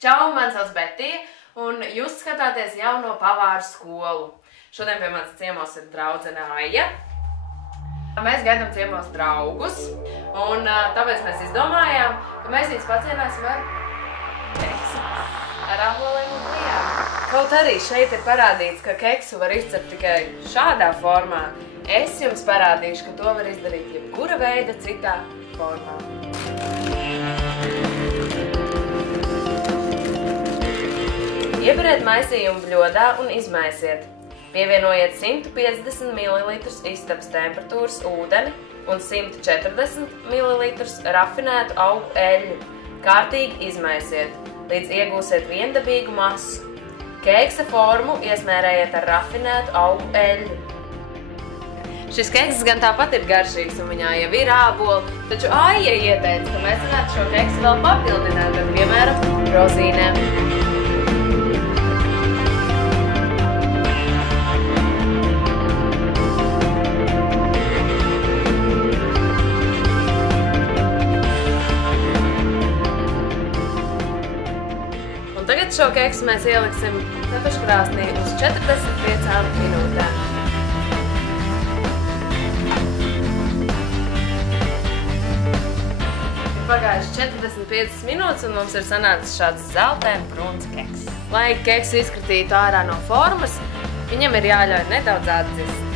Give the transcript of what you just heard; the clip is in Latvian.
Čau, man sauc Betija, un jūs skatāties jauno pavāru skolu. Šodien pie manas ciemos ir draudzene Aija. Mēs gaidām ciemos draugus, un tāpēc mēs izdomājām, ka mēs viņus pacienāsim ar keksu, ar aboliem un klijām. Kaut arī šeit ir parādīts, ka keksu var izcept tikai šādā formā. Es jums parādīšu, ka to var izdarīt jebkura veida citā formā. Ieberiet maisījumu bļodā un izmaisiet. Pievienojiet 150 ml istabas temperatūras ūdeni un 140 ml rafinētu augu eļļu. Kārtīgi izmaisiet, līdz iegūsiet viendabīgu masu. Keksa formu iesmērējiet ar rafinētu augu eļļu. Šis kekss gan tāpat ir garšīgs un viņā jau ir āboli, taču Aija ieteica, ka mēs varētu šo keksu vēl papildināt ar, piemēram, rozīnēm. Tagad šo keksu mēs ieliksim cepeškrāsnī uz 45 minūtēm. Ir pagājuši 45 minūtes un mums ir sanācis šāds zeltaini brūns keks. Lai keksu izkratītu ārā no formas, viņam ir jāļauj nedaudz atdzist.